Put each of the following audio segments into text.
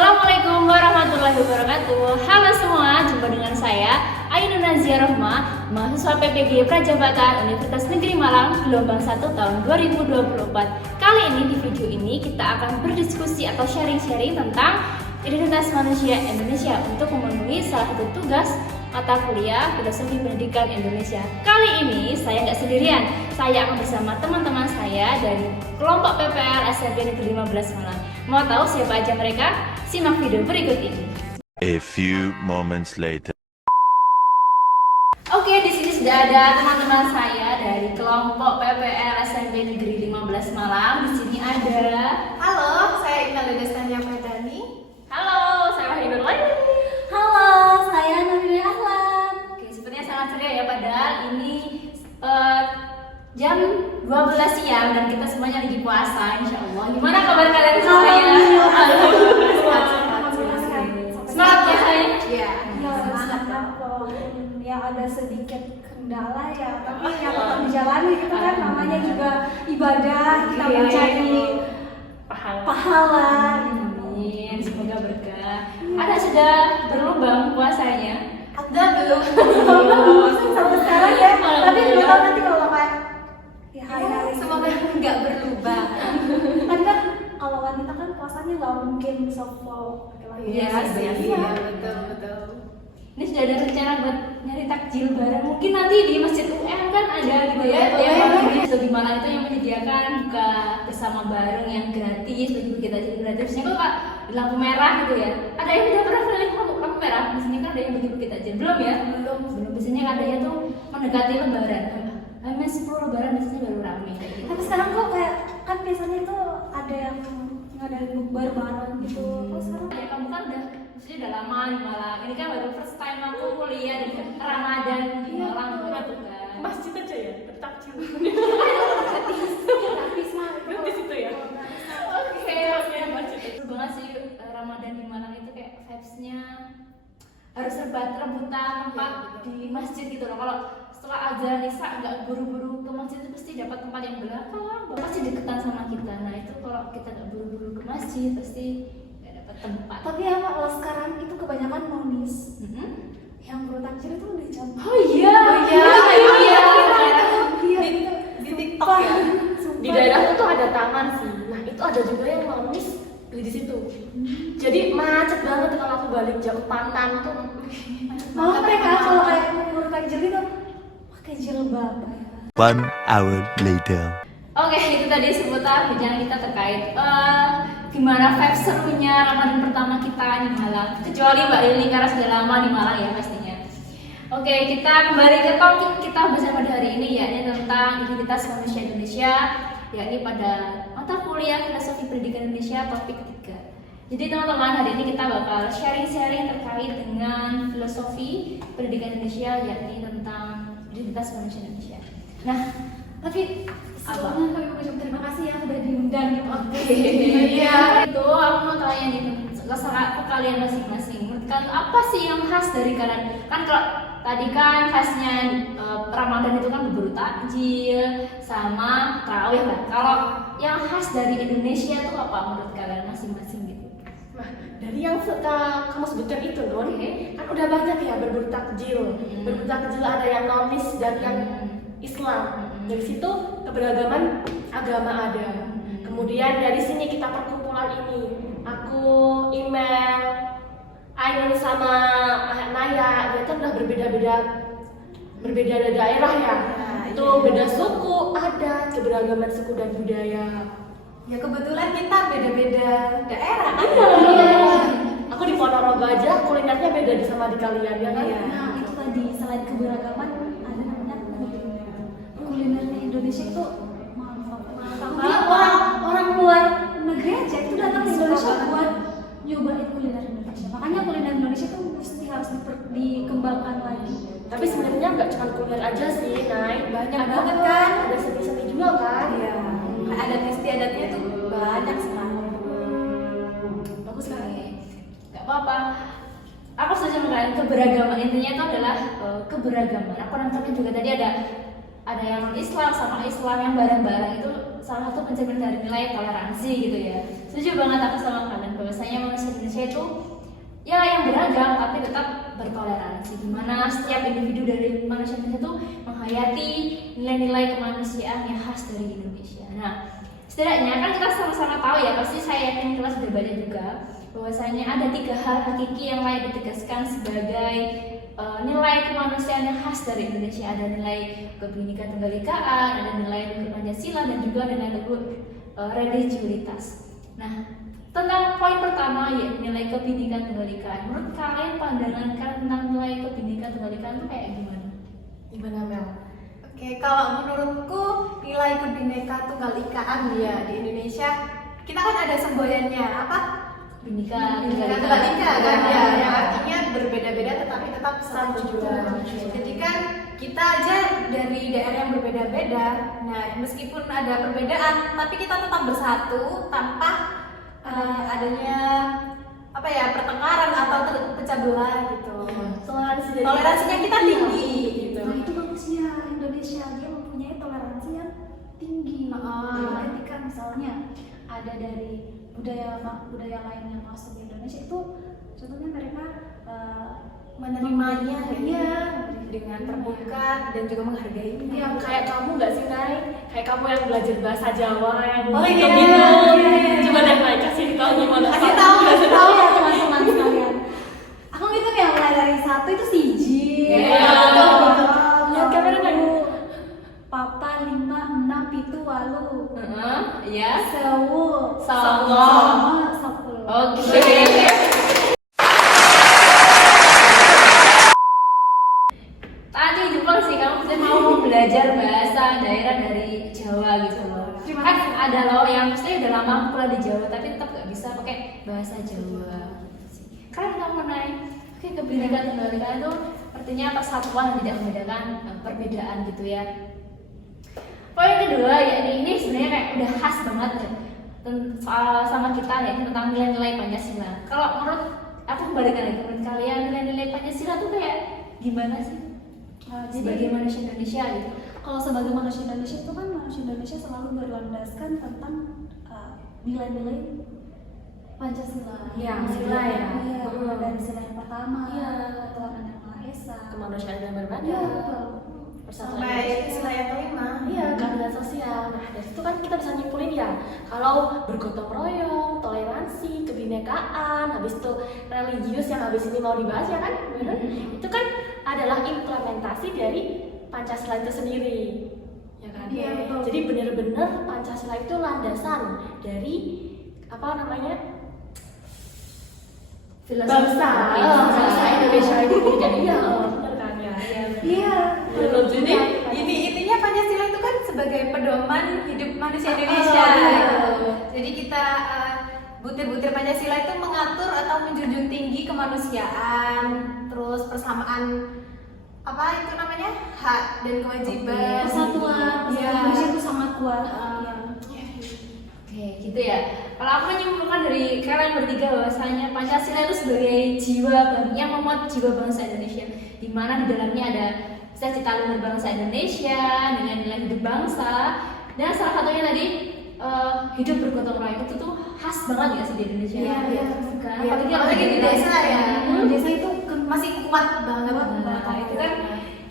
Assalamualaikum warahmatullahi wabarakatuh. Halo semua, jumpa dengan saya Ainun Nazia Rohma, mahasiswa PPG Prajabatan Universitas Negeri Malang gelombang 1 tahun 2024. Kali ini di video ini kita akan berdiskusi atau sharing-sharing tentang identitas manusia Indonesia untuk memenuhi salah satu tugas mata kuliah Filosofi Pendidikan Indonesia. Kali ini saya nggak sendirian, saya akan bersama teman-teman saya dari kelompok PPL SMP Negeri 15 Malang. Mau tahu siapa aja mereka? Simak video berikut ini. A few moments later. Oke, di sini sudah ada teman-teman saya dari kelompok PPL SMP Negeri 15 Malang. Di sini ada. Halo, saya Ina Ledestania Pradani. Halo, saya Wahidul Laili. Halo, saya Nabila Ahlan. Oke, sepertinya sangat ceria ya, padahal ini jam 12 siang dan kita semuanya lagi puasa, insya Allah. Gimana kabar kalian semuanya? Semangat ya saya? Iya. Ya, semangat walaupun ya ada sedikit kendala ya, tapi yang tetap dijalani itu kan namanya juga ibadah, kita Iya, mencari pahala. Amin, semoga berkah. Ada sudah berlubang puasanya? Ada belum? Sampai sekarang ya, tapi belum tahu nanti kalau kayak ya hari-hari Semoga nggak berlubang. kan kalau wanita kan puasanya nggak mungkin sefol laki-laki. Iya sih, Iya. betul. Ini sudah ada rencana buat nyari takjil bareng. Mungkin nanti di Masjid UN kan ada gitu ya. Boleh, Tiap boleh. hari atau di Malang itu yang menyediakan buka bersama bareng yang gratis bagi kita jadi gratis. Biasanya kok Kak di lampu merah gitu ya. Ada yang udah pernah keliling lampu merah? Di sini kan ada yang bagi kita takjil. Belum ya? Belum. Biasanya adanya tuh mendekati Lebaran. Hamin 10 Lebaran biasanya baru rame kayak gitu. Tapi sekarang kok kayak kan biasanya itu ada yang ngadain bukber bareng gitu. Kok sekarang Ya kamu kan udah, maksudnya udah lama di Malang. Ini kan baru first time aku kuliah di Ramadan di Malang gitu kan. Masjid aja ya, bertakjil. gratis mah itu. Di situ ya. Oke, seru banget sih Ramadan di Malang itu kayak vibes-nya harus rebutan tempat di masjid gitu loh. Kalau setelah azan Isya nggak buru-buru ke masjid itu pasti dapat tempat yang belakang, pasti deketan sama kita. Nah itu kalau kita nggak buru-buru ke masjid pasti nggak dapat tempat. Tapi ya Pak, kalau sekarang itu kebanyakan nonis yang bertakjil itu udah jam. Oh iya, Iya. Di TikTok ya. Di daerahku tuh ada taman sih. Nah itu ada juga yang nonis beli di situ. Jadi macet banget kalau aku balik jam 4-an tuh. Malah mereka kalau kayak bertakjil itu pakai jilbab. One hour later. Oke, itu tadi seputar bincang kita terkait gimana vibes serunya Ramadan pertama kita di Malang. Kecuali Mbak Lili karena sudah lama di Malang ya pastinya. Oke, kita kembali ke topik kita bersama pada hari ini yakni tentang identitas manusia Indonesia, yakni pada mata kuliah Filosofi Pendidikan Indonesia topik 3. Jadi teman-teman, hari ini kita bakal sharing-sharing terkait dengan filosofi pendidikan Indonesia yakni tentang identitas manusia Indonesia. Nah, tapi Sebelumnya kami mengucapkan terima kasih ya sudah diundang di podcast. Iya, itu aku mau tanya nih ke kalian masing-masing. Menurut kalian apa sih yang khas dari kalian? Kan kalau tadi kan khasnya Ramadan itu kan berburu takjil sama tarawih lah. Kalau yang khas dari Indonesia itu apa menurut kalian masing-masing gitu? Nah dari yang kamu sebutkan itu Don, kan udah banyak ya berburu takjil. Berburu takjil ada yang nonis dan yang Islam. Dari situ keberagaman agama ada. Kemudian dari sini kita perkumpulan ini. Aku, Imel, Ainun sama Naya, dia kan udah berbeda daerah ya. Itu beda suku, adat, keberagaman suku dan budaya. Ya kebetulan kita beda-beda daerah kan? Iya. Aku di Ponorogo aja kulinernya beda sama di kalian ya kan? Iya. Nah itu tadi selain keberagaman ada namanya kulinernya Indonesia itu mantap. Jadi orang luar negeri aja itu datang ke Indonesia buat nyobain kuliner Indonesia. Makanya kuliner Indonesia itu mesti harus dikembangkan lagi. Tapi sebenarnya nggak cuma kuliner aja sih, Nay. Banyak Ada banget kan? Ada seni-seni juga kan? Iya. Adat istiadatnya tuh banyak sekali. Bagus kan? Gak apa-apa. Aku setuju sama kalian, keberagaman intinya itu adalah keberagaman. Aku nontonnya juga tadi ada yang Islam sama Islam yang bareng-bareng itu salah satu pencermin dari nilai toleransi gitu ya. Setuju banget aku sama kalian bahwasanya manusia Indonesia itu di mana setiap individu dari manusia itu menghayati nilai-nilai kemanusiaan yang khas dari Indonesia. Nah, setidaknya kan kita sama-sama tahu ya, pasti saya yakin kita sudah banyak juga bahwasanya ada 3 hal hakiki yang layak ditegaskan sebagai nilai kemanusiaan yang khas dari Indonesia. Ada nilai Bhinneka Tunggal Ika, ada nilai luhur Pancasila, dan juga nilai luhur religiulitas. Nah, tentang poin pertama ya nilai Bhinneka Tunggal Ika. Menurut kalian pandangan kalian tentang nilai Bhinneka Tunggal Ika itu kayak gimana? Gimana Mel? Oke, kalau menurutku nilai Bhinneka Tunggal Ikaan ya di Indonesia kita kan ada semboyannya apa? Bhinneka Bhinneka Tunggal Ika kan ya, yang artinya berbeda-beda tetapi tetap satu tujuan. Jadi kan kita aja dari daerah yang berbeda-beda. Nah, meskipun ada perbedaan, tapi kita tetap bersatu tanpa adanya apa ya pertengkaran atau terpecah belah gitu. Toleransinya kita tinggi gitu. Nah itu bagusnya Indonesia, dia mempunyai toleransi yang tinggi. Jadi ketika misalnya ada dari budaya lain yang masuk ke Indonesia itu, contohnya mereka Menerimanya iya dengan terbuka dan juga menghargai. Iya, kayak kamu nggak sih Nay? Kayak kamu yang belajar bahasa Jawa yang Oh, gitu iya. gitu. Coba deh Nay kasih tahu gimana. Kasih tahu ya teman-teman sekalian. Aku itu yang mulai dari 1 itu siji. Iya. Lihat kamera Nay. Papa 5, 6, 7, 8. Ya. Sewu. Songo. 10. Oke. Tadi jempol sih kamu pasti mau belajar bahasa daerah dari Jawa gitu loh. Kan ada loh yang mesti udah lama kuliah di Jawa tapi tetap gak bisa pakai bahasa Jawa. Keren kamu naik. Oke, Bhinneka Tunggal Ika itu artinya persatuan dan tidak membedakan perbedaan gitu ya. Poin kedua yakni ini sebenarnya kayak udah khas banget ya sama kita ya tentang nilai-nilai Pancasila. Kalau menurut aku kembalikan lagi menurut kalian nilai-nilai Pancasila tuh kayak gimana sih? Sebagai manusia Indonesia gitu. Kalau sebagai manusia Indonesia itu kan manusia Indonesia selalu berlandaskan tentang nilai-nilai Pancasila. Iya, sila ya. Iya, dari sila yang pertama. Iya. Tuhan Yang Maha Esa. Kemanusiaan yang Iya, berbeda. betul. Persatuan Sampai Indonesia. sila yang kelima. Iya, keadilan sosial. Nah, dari situ kan kita bisa nyimpulin ya, kalau bergotong royong, toleransi, kebinekaan, habis itu religius yang habis ini mau dibahas ya kan, bener? Itu kan adalah implementasi dari Pancasila itu sendiri, ya kan? Iya, betul. Jadi benar-benar Pancasila itu landasan dari apa namanya? Bangsa Indonesia itu kan iya, benar kan ya? Iya. Belum Jadi ini intinya Pancasila itu kan sebagai pedoman hidup manusia Indonesia. Jadi kita butir-butir Pancasila itu mengatur atau menjunjung tinggi kemanusiaan, terus persamaan apa itu namanya hak dan kewajiban. Persatuan Iya. Indonesia itu sangat kuat. Oke, gitu ya. Kalau aku menyimpulkan dari kalian bertiga bahwasanya Pancasila itu sebagai jiwa yang memuat jiwa bangsa Indonesia, di mana di dalamnya ada cita-cita luhur bangsa Indonesia, nilai-nilai hidup bangsa, dan salah satunya tadi hidup bergotong royong. Itu tuh khas banget ya sih di Indonesia. Iya, iya. Kan? Iya, apalagi di desa ya. Desa itu Masih kuat banget. Nah, itu kan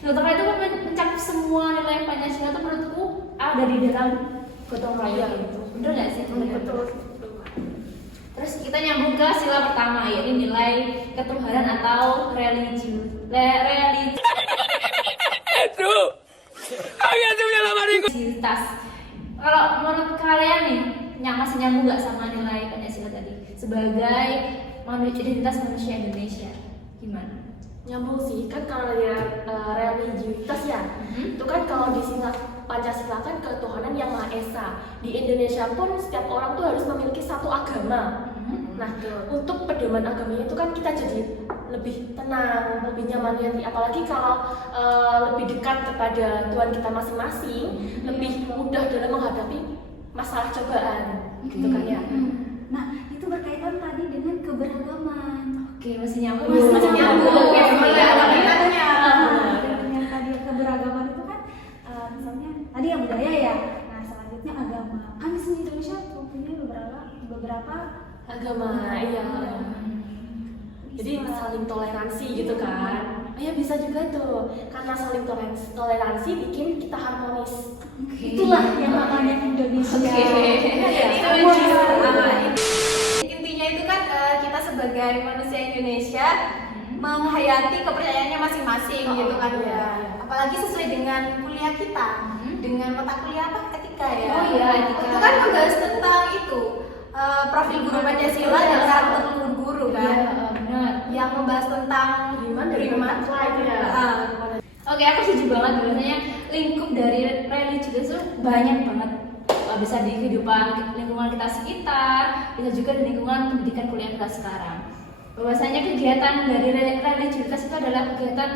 gotong royong itu kan mencakup semua nilai Pancasila itu menurutku ada di dalam gotong royong itu. Bener nggak sih? betul. Terus kita nyambung ke sila pertama yaitu nilai ketuhanan atau religiusitas. Kalau menurut kalian nih, masih nyambung nggak sama nilai Pancasila tadi sebagai identitas manusia Indonesia? Gimana? Nyambung sih, kan kalau dari religiusitas ya, itu kan kalau di sila Pancasila kan ketuhanan yang Maha Esa. Di Indonesia pun setiap orang tuh harus memiliki satu agama. Nah, untuk pedoman agamanya itu kan kita jadi lebih tenang, lebih nyaman hati. Apalagi kalau lebih dekat kepada Tuhan kita masing-masing, lebih mudah dalam menghadapi masalah cobaan, gitu kan ya. Nah, itu berkaitan tadi dengan keberagaman. Oke, masih nyambung. Masih nyambung. Oke, Yang tadi keberagaman itu kan misalnya tadi yang budaya ya. Nah, selanjutnya agama. Kan di sini Indonesia mempunyai beberapa Agama, iya. Jadi saling toleransi gitu kan. Iya bisa juga tuh, karena saling toleransi bikin kita harmonis. Itulah yang namanya Indonesia. Intinya itu kan kita sebagai manusia Indonesia menghayati kepercayaannya masing-masing gitu kan ya. Apalagi sesuai dengan kuliah kita, dengan mata kuliah apa, etika ya. Oh iya, etika. Itu kan membahas tentang itu profil guru Pancasila dan karakter guru kan. Iya, benar. Yang membahas tentang Beriman itu ya. Oke, aku setuju banget bahwasanya lingkup dari religi itu banyak banget. Bisa di kehidupan lingkungan kita sekitar, bisa juga di lingkungan pendidikan kuliah kita sekarang. Bahwasanya kegiatan dari religiusitas itu adalah kegiatan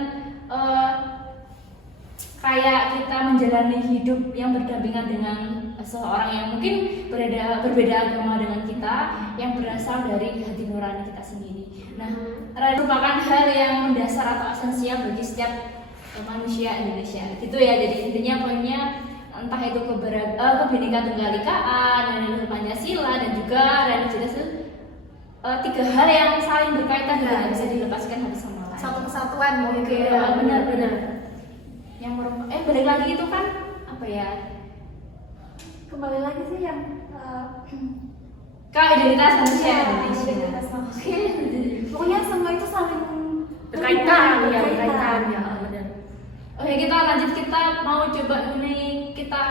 kayak kita menjalani hidup yang berdampingan dengan seseorang yang mungkin berbeda agama dengan kita, yang berasal dari hati nurani kita sendiri. Nah, merupakan hal yang mendasar atau esensial bagi setiap manusia Indonesia. Gitu ya. Jadi intinya poinnya entah itu kebinekaan tunggal ikaan, nilai Pancasila dan juga religiusitas itu tiga hal yang saling berkaitan dan bisa dilepaskan satu sama lain. Satu kesatuan mungkin. Oke, benar-benar. Yang balik lagi itu kan apa ya? Kembali lagi sih yang Ke identitas manusia Indonesia. identitas manusia. Pokoknya semua itu saling Berkaitan ya, berkaitan ya, benar. Oke, kita lanjut, kita mau coba ini kita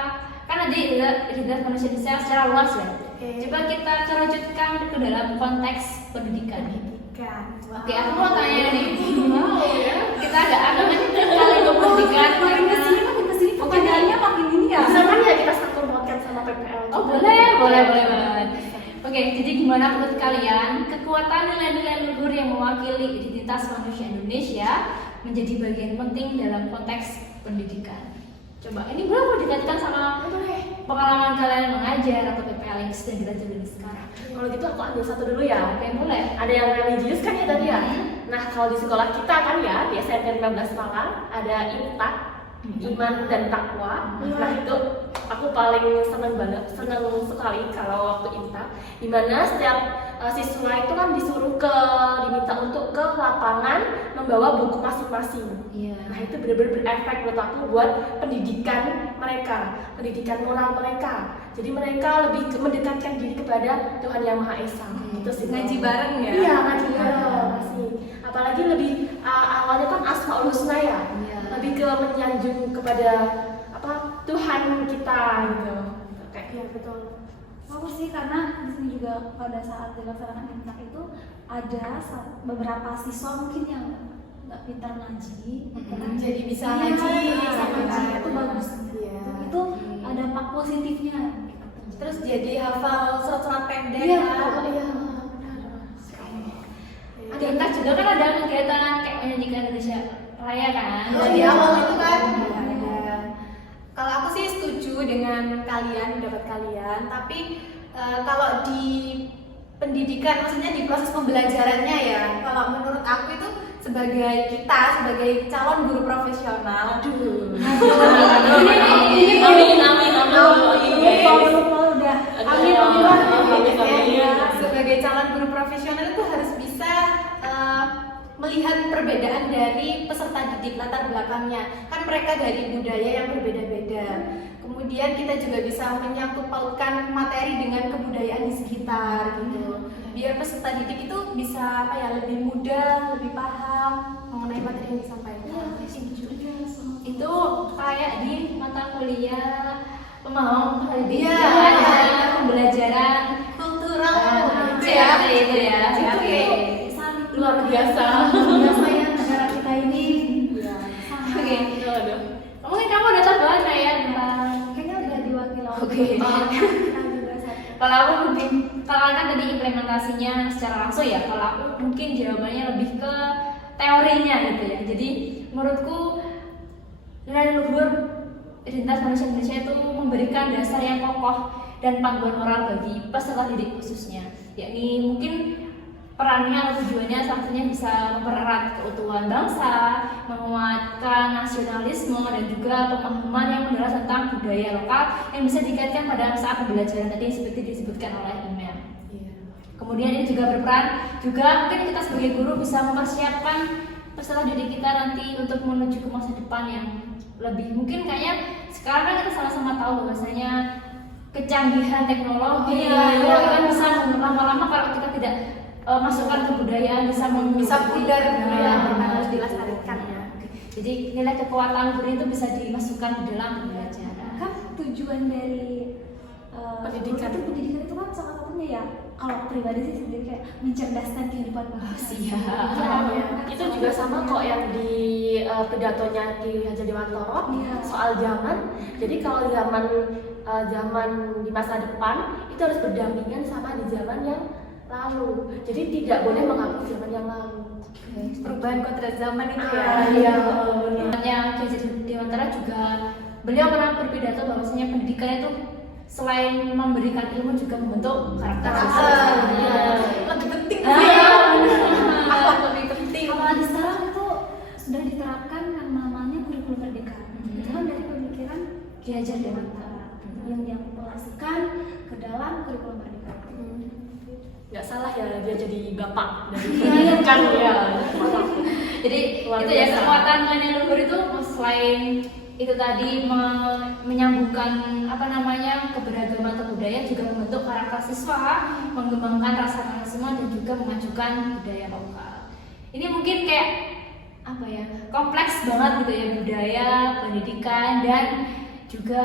kan nanti identitas manusia Indonesia secara luas ya. Coba kita kerucutkan ke dalam konteks pendidikan. Oke, aku mau tanya nih. Kita agak kali ke pendidikan. makin kesini pertanyaannya makin ini ya. Sama ya kita satu podcast sama PPL. Oh boleh banget. Oke, jadi gimana menurut kalian kekuatan nilai-nilai luhur yang mewakili identitas manusia Indonesia menjadi bagian penting dalam konteks pendidikan? Coba, ini boleh dikaitkan sama pengalaman kalian mengajar atau PPL yang sedang kita jalani sekarang. Kalau gitu aku ambil satu dulu ya. Oke, boleh. Ada yang religius kan ya tadi ya. Nah kalau di sekolah kita kan ya di SMP 15 Malang ada IMTAK, iman dan takwa. Nah itu aku paling seneng sekali kalau waktu IMTAK, dimana setiap siswa itu kan disuruh diminta untuk ke lapangan membawa buku masing-masing. Iya. Nah itu benar-benar berefek menurut aku buat pendidikan mereka, pendidikan moral mereka. Jadi mereka lebih mendekatkan diri kepada Tuhan Yang Maha Esa. Gitu sih. Ngaji bareng ya? Iya, ngaji bareng pasti. Apalagi lebih awalnya kan Asmaul Husna ya. Iya. Lebih ke menyanjung kepada Tuhan kita gitu. Kayak iya betul. Aku sih karena di sini juga pada saat dilaksanakan imsak itu ada beberapa siswa mungkin yang nggak pintar ngaji, Jadi bisa Iya, ngaji, bisa ngaji itu bagus. Iya. Itu ada dampak positifnya. Terus jadi hafal surat-surat pendek. Iya, kan? Iya. Ada entah juga kan ada kegiatan kayak menyanyikan Indonesia Raya kan? Oh, di awal itu kan ada. Kalau aku sih setuju dengan pendapat kalian, tapi kalau di pendidikan, maksudnya di proses pembelajarannya ya, kalau menurut aku itu sebagai calon guru profesional, sebagai calon guru profesional itu harus bisa melihat perbedaan dari peserta didik, latar belakangnya. Kan mereka dari budaya yang berbeda-beda. Kemudian kita juga bisa menyangkut pautkan materi dengan kebudayaan di sekitar gitu. Biar peserta didik itu bisa lebih mudah, lebih paham mengenai materi yang disampaikan. Itu kayak di mata kuliah pemahaman pendidikan, Iya. pembelajaran Kultural itu ya. Oke. Luar biasa. Biasanya negara kita ini sangat Oke. Mungkin kamu ada tambahan kayak tentang kayaknya udah diwakili oleh Oke. kita juga satu. kalau aku mungkin kalau kan tadi implementasinya secara langsung ya, kalau aku mungkin jawabannya lebih ke teorinya gitu ya. Jadi menurutku nilai luhur identitas manusia Indonesia itu memberikan dasar yang kokoh dan panduan moral bagi peserta didik khususnya, yakni mungkin perannya atau tujuannya salah satunya bisa mempererat keutuhan bangsa, menguatkan nasionalisme dan juga pemahaman yang mendalam tentang budaya lokal yang bisa dikaitkan pada saat pembelajaran tadi seperti disebutkan oleh Imam. Kemudian ini juga berperan juga mungkin kita sebagai guru bisa mempersiapkan peserta didik kita nanti untuk menuju ke masa depan yang lebih mungkin kayaknya sekarang kan kita sama-sama tahu bahwasanya kecanggihan teknologi Iya. kan bisa lama-lama kalau kita tidak masukkan kebudayaan Bisa pudar budaya yang harus dilestarikan ya. Jadi nilai kekuatan guru itu bisa dimasukkan di dalam pembelajaran. Kan tujuan dari Pendidikan. pendidikan itu kan salah satunya ya, kalau pribadi sih sendiri kayak mencerdaskan kehidupan bangsa. Itu juga sama kok yang di pidatonya Ki Hajar Dewantara Iya. soal zaman. Jadi kalau zaman di masa depan itu harus berdampingan sama di zaman yang lalu. Jadi tidak boleh menghapus zaman yang lalu. Perubahan kodrat zaman itu ya. Iya. Yang Ki Hajar Dewantara juga beliau pernah berpidato bahwasanya pendidikan itu selain memberikan ilmu juga membentuk karakter siswa. Lebih penting Ah, sih ya. benar. Akhlak lebih penting. Apalagi sekarang itu sudah diterapkan yang namanya kurikulum merdeka. Itu kan dari pemikiran Ki Hajar Dewantara yang diaplikasikan ke dalam kurikulum merdeka. Nggak salah ya dia jadi bapak dari Iya, pendidikan ya. Jadi Luar itu ya biasa. kekuatan nenek leluhur itu selain itu tadi menyambungkan keberagaman atau budaya juga membentuk karakter siswa, mengembangkan rasa nasionalisme dan juga memajukan budaya lokal. Ini mungkin kayak kompleks banget gitu ya, budaya, pendidikan dan juga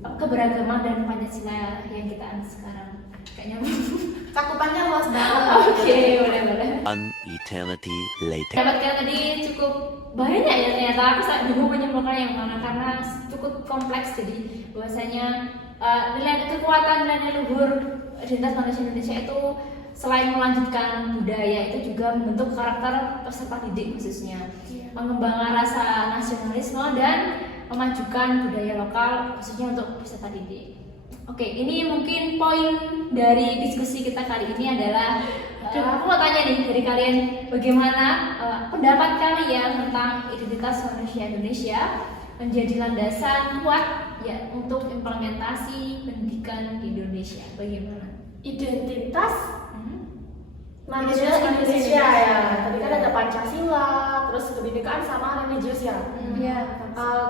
keberagaman dan Pancasila yang kita anut sekarang. Kayaknya Cakupannya luas banget. oke, boleh. One eternity later. Dapatkan tadi cukup banyak ya ternyata, aku sangat bingung menyimpulkan yang mana karena cukup kompleks. Jadi bahwasanya nilai kekuatan nilai luhur identitas manusia Indonesia itu selain melanjutkan budaya itu juga membentuk karakter peserta didik khususnya, mengembangkan rasa nasionalisme dan memajukan budaya lokal khususnya untuk peserta didik. Oke, ini mungkin poin dari diskusi kita kali ini adalah aku mau tanya nih dari kalian, bagaimana pendapat kalian tentang identitas manusia Indonesia menjadi landasan kuat ya untuk implementasi pendidikan di Indonesia? Bagaimana? Identitas manusia Indonesia ya. Tadi kan ada Pancasila, terus kebinekaan sama religius ya. Iya.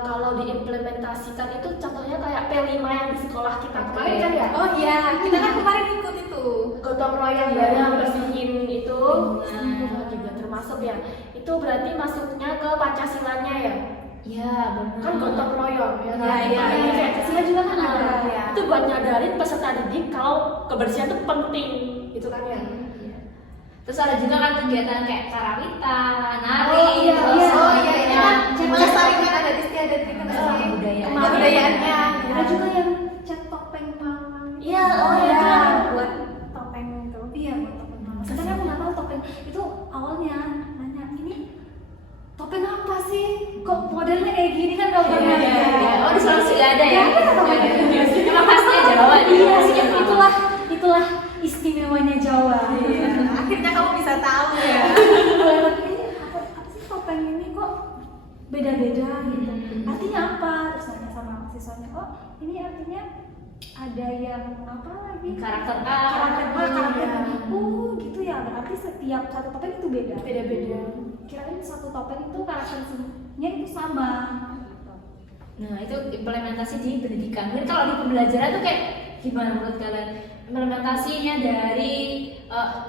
Kalau diimplementasikan itu contohnya kayak P5 yang di sekolah kita kemarin kan ya. Oh iya, kita kan kemarin ikut itu. Gotong royong Iya. yang bersihin itu Nah. juga termasuk ya. Itu berarti masuknya ke Pancasilanya ya. Ya, benar. Kan gotong royong ya. Iya, iya, iya. Pancasila juga kan ada. Iya. Itu buat nyadarin peserta didik kalau kebersihan itu penting gitu kan ya. Iya. Terus ada juga kan kegiatan kayak karawita, nari, Oh, iya, terus iya. Oh iya, iya. Cek- Melestarikan adat istiadat kita sih. budaya. Kebudayaannya. Ada juga yang cat topeng malam. Iya, oh iya. iya, buat topeng itu. Iya, buat topeng malam. Sebenarnya aku nggak tahu topeng itu awalnya nanya ini topeng apa sih? Kok modelnya kayak gini kan nggak pernah. Oh, di Sulawesi nggak ada ya? Nggak ada topeng. Nggak ada. Cuma khasnya Jawa nih. Iya, khasnya Jawa. itulah istimewanya Jawa. Iya. Akhirnya kamu bisa tahu ya. Ini apa sih topeng ini kok beda-beda gitu. Artinya apa? Terus nanya sama siswanya, oh ini artinya ada yang apa lagi? Karakter A. Karakter A, karakter B. Iya. Oh gitu ya, berarti setiap satu topeng itu beda. Beda-beda. Kirain satu topeng itu karakternya itu sama. Nah, itu implementasi di pendidikan. Mungkin kalau di pembelajaran tuh kayak gimana menurut kalian? Implementasinya dari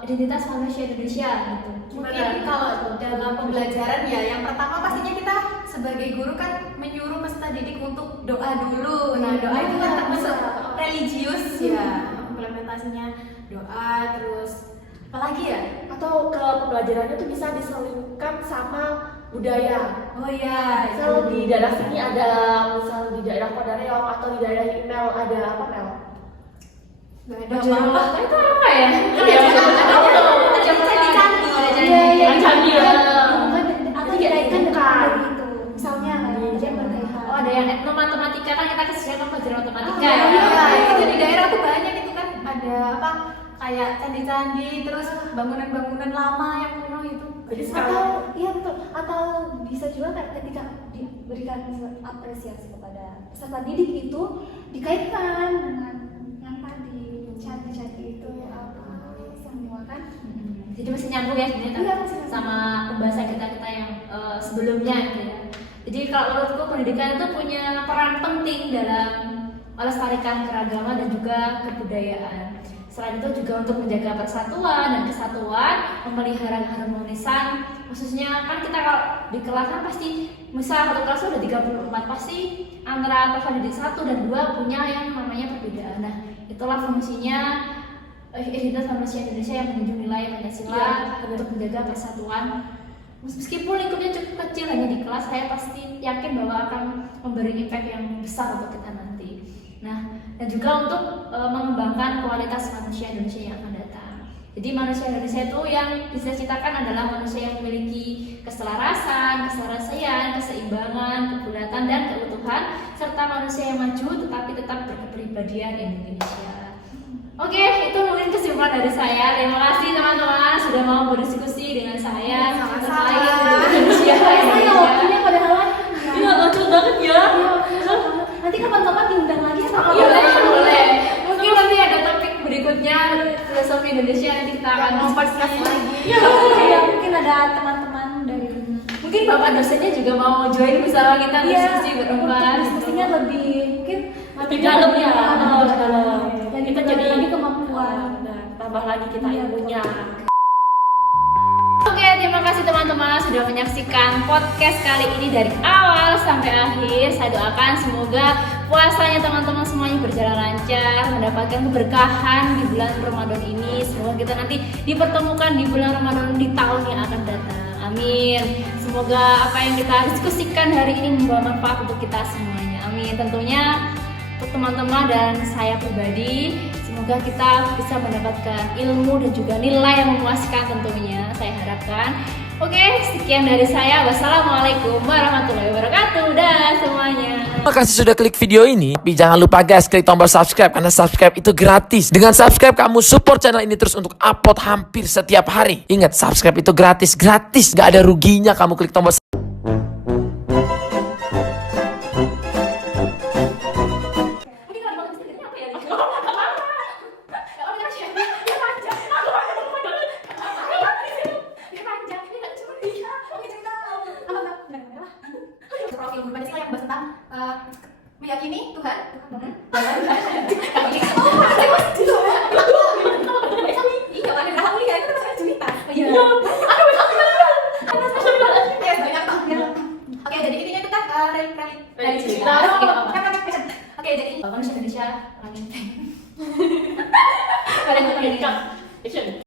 identitas manusia Indonesia gitu. Mungkin kalau dalam pembelajaran ya, yang pertama pastinya kita sebagai guru kan menyuruh peserta didik untuk doa dulu. Nah, doa itu kan termasuk religius ya. Implementasinya doa, terus apalagi ya? Atau ke pembelajarannya tuh bisa diselipkan sama budaya. Oh iya, Misal di daerah sini ada, misal di daerah Kodareong atau di daerah Imel ada apa Mel? Gak ada apa-apa. Itu apa ya? Ada candi-candi. Candi ya. Atau Jadi kayak dikaitkan dengan bukan. dari itu. Misalnya dia berkaitan. Oh, ada yang etnomatematika kan kita kesini pelajaran matematika. Iya, ya. itu di daerah tuh banyak itu kan ada apa? Kayak candi-candi, terus bangunan-bangunan lama yang kuno itu. Jadi Atau sekarang iya betul, atau bisa juga ketika diberikan apresiasi kepada peserta didik itu dikaitkan dengan yang tadi candi-candi itu apa semua kan. Jadi masih nyambung ya sebenarnya Iya, masih nyambung. sama pembahasan kita yang sebelumnya gitu ya. Jadi kalau menurutku pendidikan itu punya peran penting dalam melestarikan keragaman dan juga kebudayaan. Selain itu juga untuk menjaga persatuan dan kesatuan, memelihara keharmonisan. Khususnya kan kita kalau di kelas kan pasti misal satu kelas ada 34, pasti antara peserta didik 1 dan 2 punya yang namanya perbedaan. Nah, itulah fungsinya identitas manusia Indonesia yang menunjukkan nilai Pancasila untuk menjaga persatuan. Meskipun lingkupnya cukup kecil hanya di kelas, saya pasti yakin bahwa akan memberi impact yang besar untuk kita nanti. Nah, dan juga untuk mengembangkan kualitas manusia Indonesia yang akan datang. Jadi manusia Indonesia itu yang dicita-citakan adalah manusia yang memiliki keselarasan, keserasian, keseimbangan, kebulatan dan keutuhan, serta manusia yang maju tetapi tetap berkepribadian Indonesia. Oke, itu mungkin kesimpulan dari saya. Terima kasih teman-teman sudah mau berdiskusi dengan saya. Sama-sama. Indonesia. Saya waktunya padahal Iya, lucu banget ya. nanti kapan-kapan diundang lagi sama Iya, boleh. Mungkin nanti ada topik berikutnya filosofi Indonesia, nanti kita akan podcast lagi. Ya, mungkin ada teman-teman dari Mungkin bapak dosennya juga mau join bersama kita diskusi berempat. diskusinya lebih mungkin Lebih dalam ya. dalam. Dan Kita jadi lagi kemampuan. Nah, tambah lagi kita ilmunya. Oke, terima kasih teman-teman sudah menyaksikan podcast kali ini dari awal sampai akhir. Saya doakan semoga puasanya teman-teman semuanya berjalan lancar, mendapatkan keberkahan di bulan Ramadan ini. Semoga kita nanti dipertemukan di bulan Ramadan di tahun yang akan datang. Amin. Semoga apa yang kita diskusikan hari ini membawa manfaat untuk kita semuanya. Amin. Tentunya untuk teman-teman dan saya pribadi, semoga kita bisa mendapatkan ilmu dan juga nilai yang memuaskan tentunya, saya harapkan. Oke, sekian dari saya. Wassalamualaikum warahmatullahi wabarakatuh. Dah semuanya. Terima kasih sudah klik video ini. Tapi jangan lupa guys, klik tombol subscribe karena subscribe itu gratis. Dengan subscribe kamu support channel ini terus untuk upload hampir setiap hari. Ingat, subscribe itu gratis, gak ada ruginya kamu klik tombol Profil Pancasila yang bahas tentang meyakini Tuhan. Oke, jadi intinya itu kan Oke, jadi Manusia Indonesia langit. Kalian